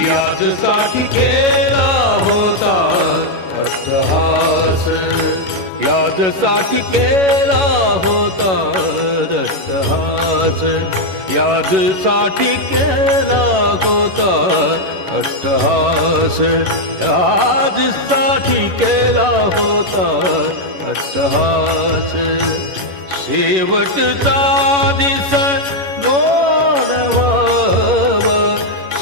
याचसाठी केला होता अट्टहास, याचसाठी केला होता अट्टहास, याचसाठी केला होता अट्टहास, याचसाठी केला होता अट्टहास. शेवटचा दिस गोडवा,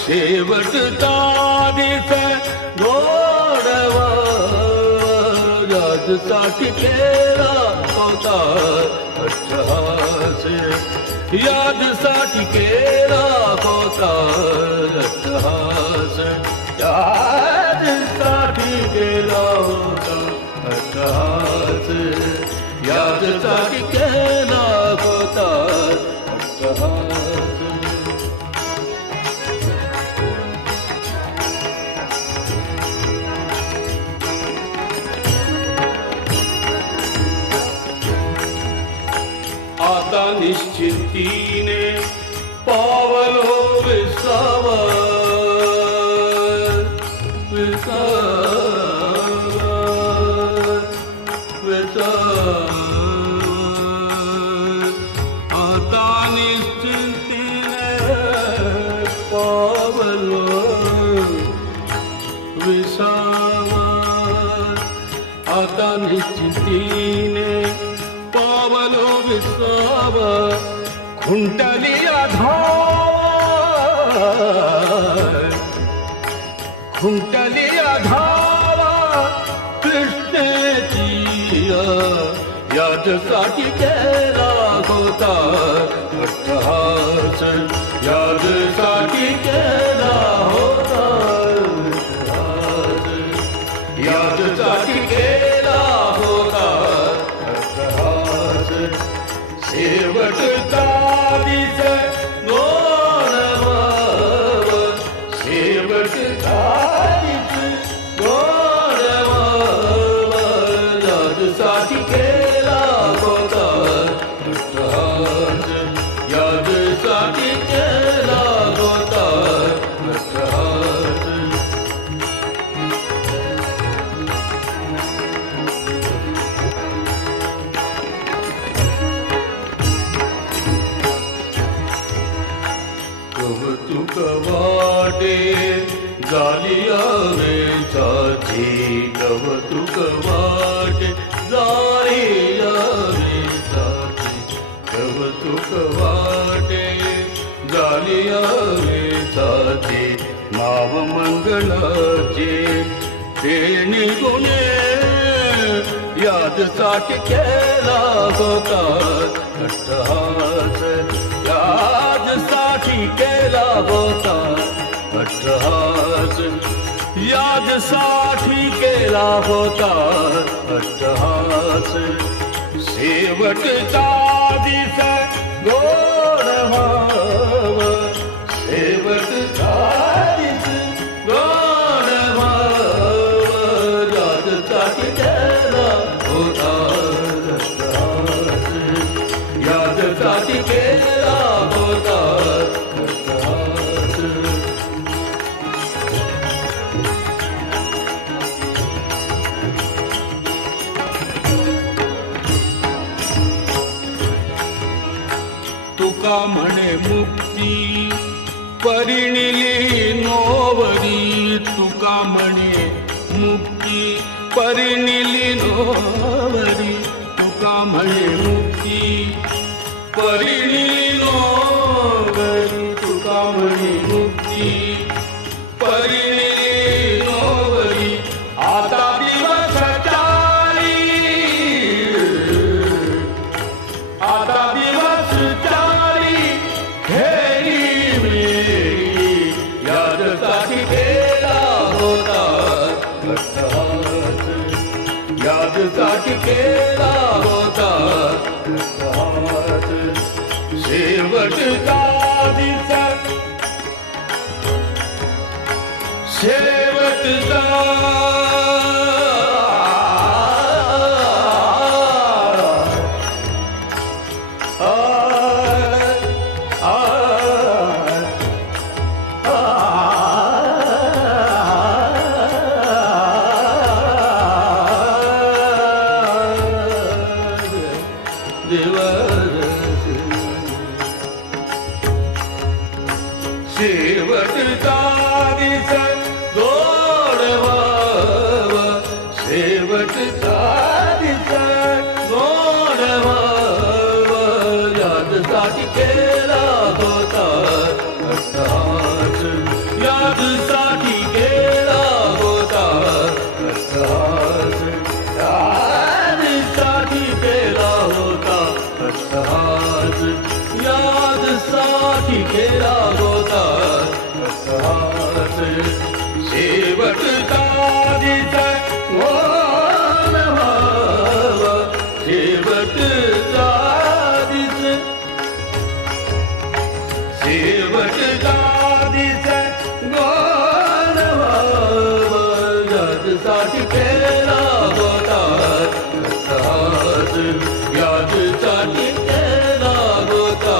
शेवटचा दिस गोडवा, याचसाठी केला होता अट्टहास, याचसाठी केला होता अट्टहास, याचसाठी केला होता अट्टहास, याचसाठी केला होता अट्टहास. आता निश्चिंतीने पावलो विसावा, विसावा, विसावा. आता निश्चिंतीने पावलो विसावा, आता निश्चिंतीने पावलो विसावा. खुंटली आधार, खुंटली आधावा कृष्णेची, याचसाठी केला होता अट्टहास, याचसाठी केला होता अट्टहास, याचसाठी केला होता अट्टहास. शेवटचा दिस गोडवा, शेवटचा दिस गोडवा, याचसाठी केला होता अट्टहास, याचसाठी केला होता अट्टहास. कौतुक वाटे जालिया वेचाची, कौतुक वाटे जालिया वेचाची, कौतुक वाटे जालिया वेचाची. नाव मंगलाचे देणी गुणे, याचसाठी केला होता अट्टहास, याचसाठी केला होता अट्टहास, याचसाठी केला होता अट्टहास. शेवटचा दिस गोडवा, शेवटचा दिस गोडवा, याचसाठी केला होता अट्टहास, याचसाठी केला होता अट्टहास. तुका म्हणे मुक्ती परिणिली नोवरी, तुका म्हणे मुक्ती परिणिली नोवरी, तुका म्हणे मुक्ती परिणिली नोवरी, तुका म्हणे मुक्ती परिणिली नोवरी. आता दिवस चारी, आता दिवस चारी हेरी मेरी, याचसाठी केला होता अट्टहास, याचसाठी केला होता अट्टहास. शेवटचा दिस, शेवटचा शेवटचा दिस गोड व्हावा, शेवटचा दिस गोड व्हावा, यादसाठी केला होता अट्टहास, यादसाठी केला होता अट्टहास, यादसाठी केला होता अट्टहास, यादसाठी केला होता अट्टहास. शेवटचा दिस गोड व्हावा, शेवटचा दिस, शेवटचा दिस गोड व्हावा, यादसाठी केला होता अट्टहास, यादसाठी केला होता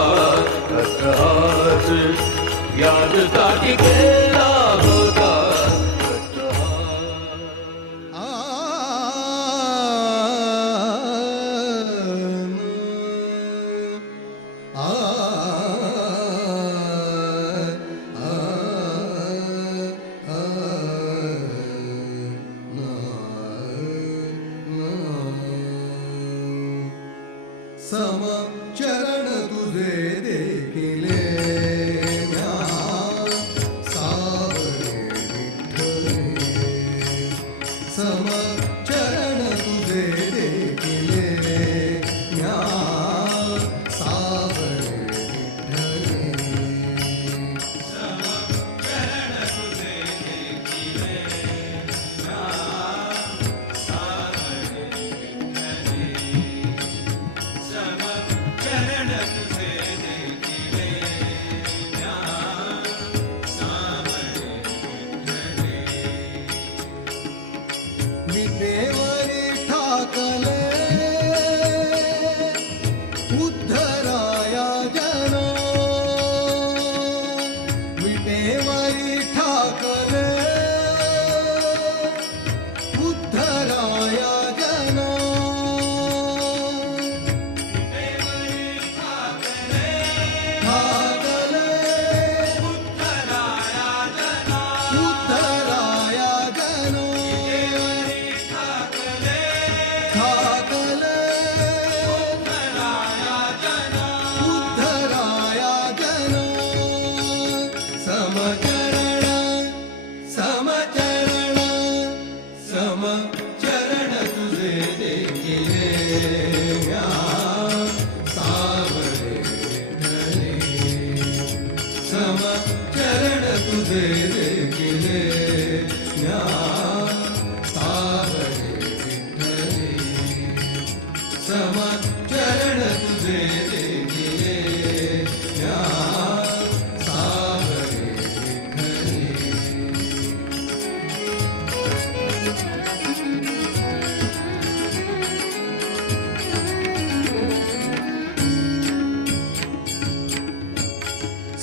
अट्टहास, यादसाठी केला होता अट्टहास. समचरण तुझे देखिले म्या सावरे विठ्ठले, समचरण तुझे देखिले म्या सावरे विठ्ठले, समचरण तुझे देखिले म्या सावरे विठ्ठले, चरण तुझे देखिले म्या सावरे विठ्ठले, विटेवरी ठाकले उद्धराया जन, विटेवरी ठाकले उद्धराया जन, ठाकले उद्धराया जन, उद्धराया जन, ठाकले उद्धराया जन, उद्धराया जन, समचरण समचरण समचरण तुझे देखिले म्या सावरे विठ्ठले, समचरण तुझे देखिले म्या सावरे विठ्ठले, समचरण तुझे देखिले म्या सावरे विठ्ठले.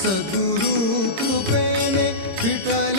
सद्गुरु कृपेने विठ्ठल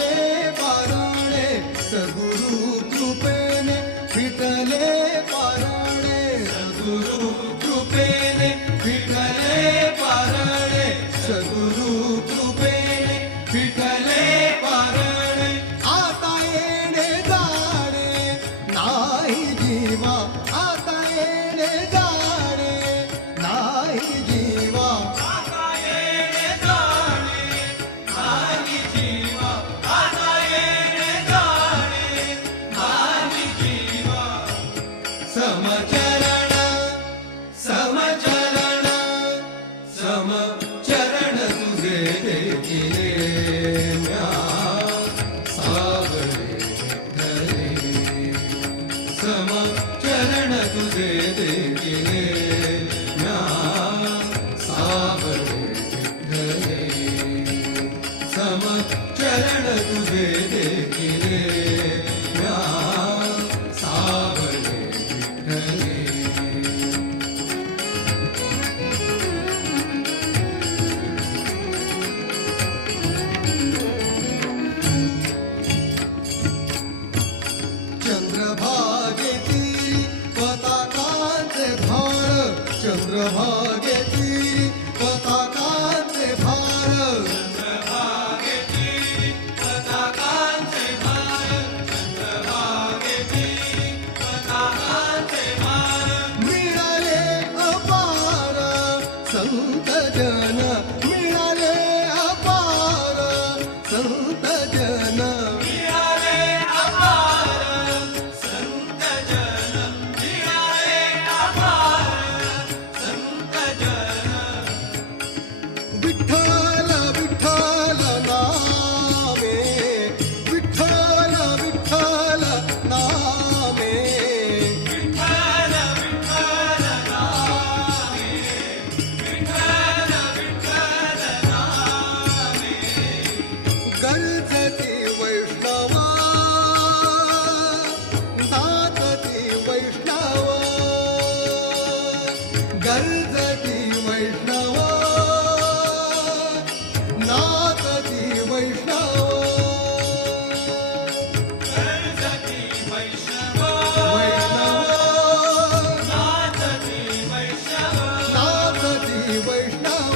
वैष्णव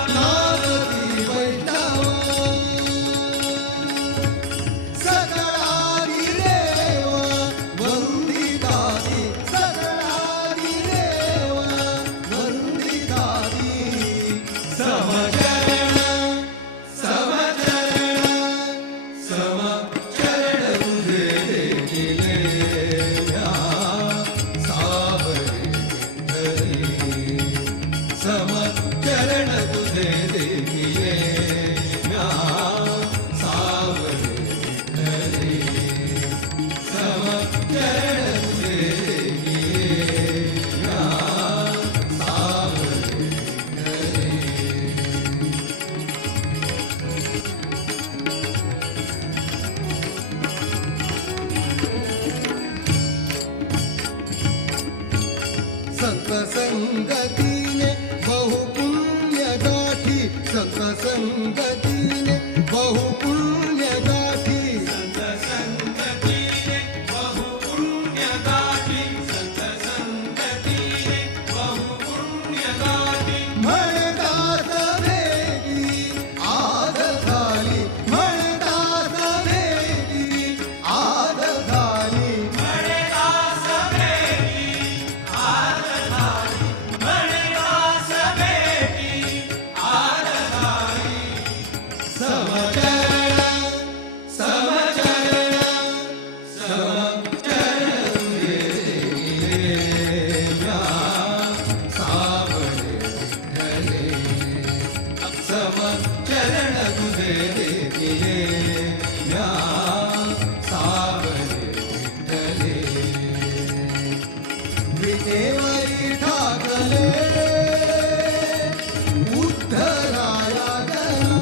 नाचती वैष्णव सकळारी देव वंदिताती सकळारी देव वंदिताती समचरण तुझे देखिले या सावरी विठ्ठली समचरण तुझे देखिले या सावरी विठ्ठली समचरण तुझे देखिले या सावरी सत्संगतीने बहुपुण्य गाठी सत्संगतीने बहुपुण्य गाठी म्हणतात वेगी आज झाली म्हणतात वेगी आज झाली समचरण तुझे देखिले या सावरे विठ्ठले विटेवरी ठाकले उद्धराया गणा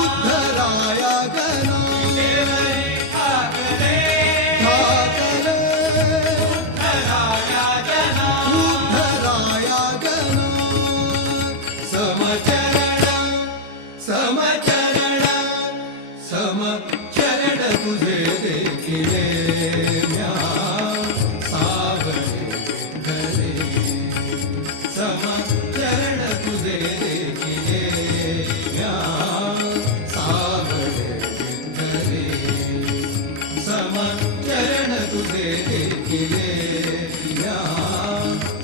उद्धराया गणा समचरण तुझे देखिले या सावरे विठ्ठले समचरण तुझे देखिले या सावरे विठ्ठले समचरण तुझे देखिले या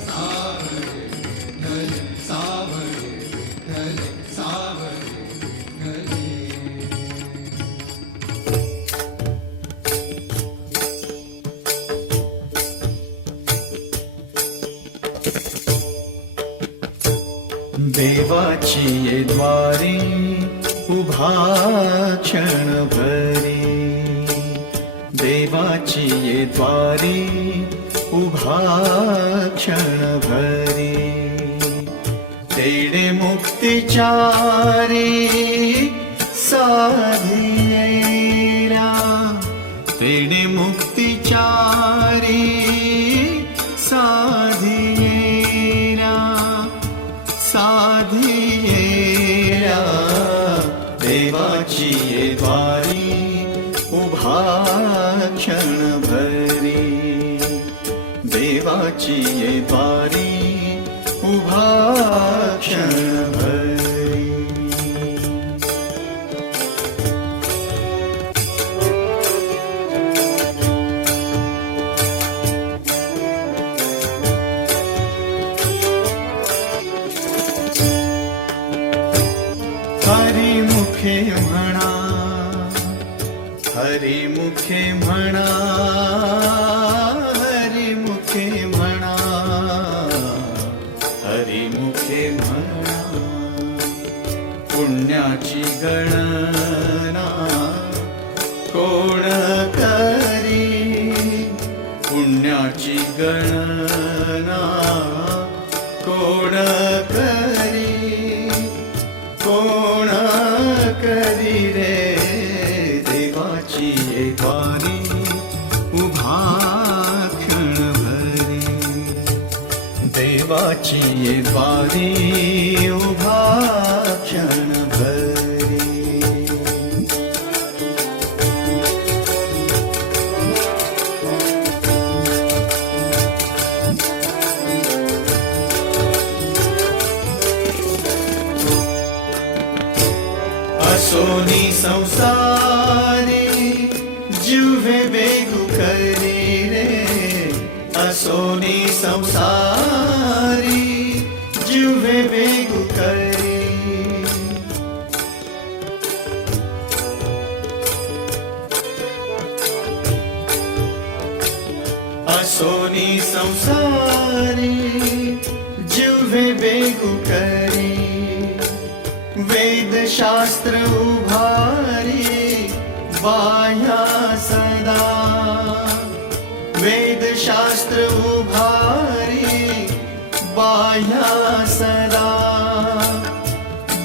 सावरे विठ्ठले सावरे विठ्ठले सावरे विठ्ठले देवाची ये द्वारी उभा क्षणभरी देवाची ये द्वारी उभा क्षणभरी तेडे मुक्तिचारी साधियेरा तेडे मुक्तिचारी साधियेरा साधियेरा देवाची ये द्वारी उभा क्षणभरी देवाची ये द्वारी उभा क्षणभरी हरिमुखे म्हणा हरिमुखे म्हणा हरिमुखे म्हणा हरिमुखे म्हणा पुण्याची गणना कोण करी पुण्याची गणना कोण करी कोण करी रे देवाची ये द्वारी उभा क्षणभरी देवाची ये द्वारी उभा असोनी संसारी जुवे बेगु करी रे असोनी संसारी जुवे बेगु करी असोनी संसारी जुवे बेगु करी वेद शास्त्र उभारी बाह्या सदा वेद शास्त्र उभारी बाह्या सदा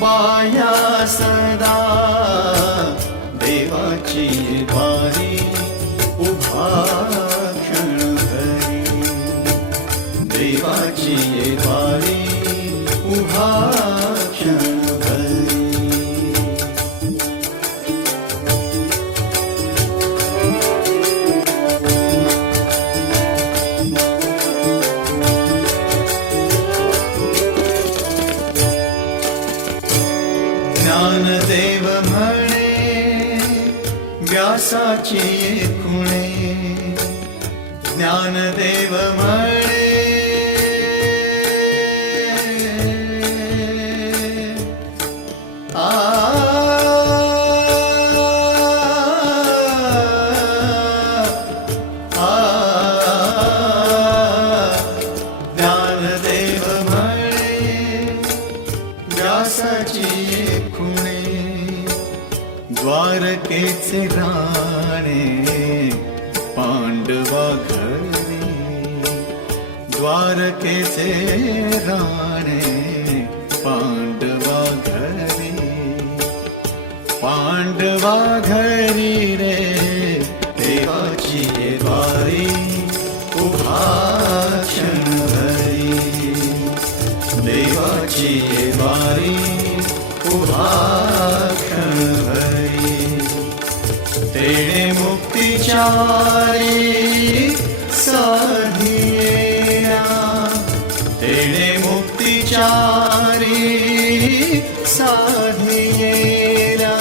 बाह्या सदा देवाची वारी उभा क्षणभरी देवाची वारी उभा क्षणभरी ज्ञानदेव म्हणे व्यासाची खुणे ज्ञानदेव म्हणे आ ज्ञानदेव म्हणे व्यासाची खुणे द्वारकेचे राणे पांडवा घरी द्वारकेचे राणे पांडवा घरी पांडवा घरी रे देवाची वारी उभा क्षणभरी देवाची वारी उभा क्षणभरी तेणे मुक्तिचारी साधियेला तेणे मुक्तिचारी साधियेला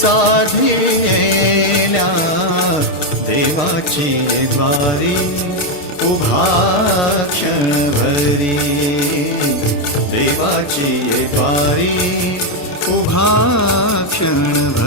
साधियेला देवाची वारी उभा क्षणभरी देवाची वारी उभा क्षणभरी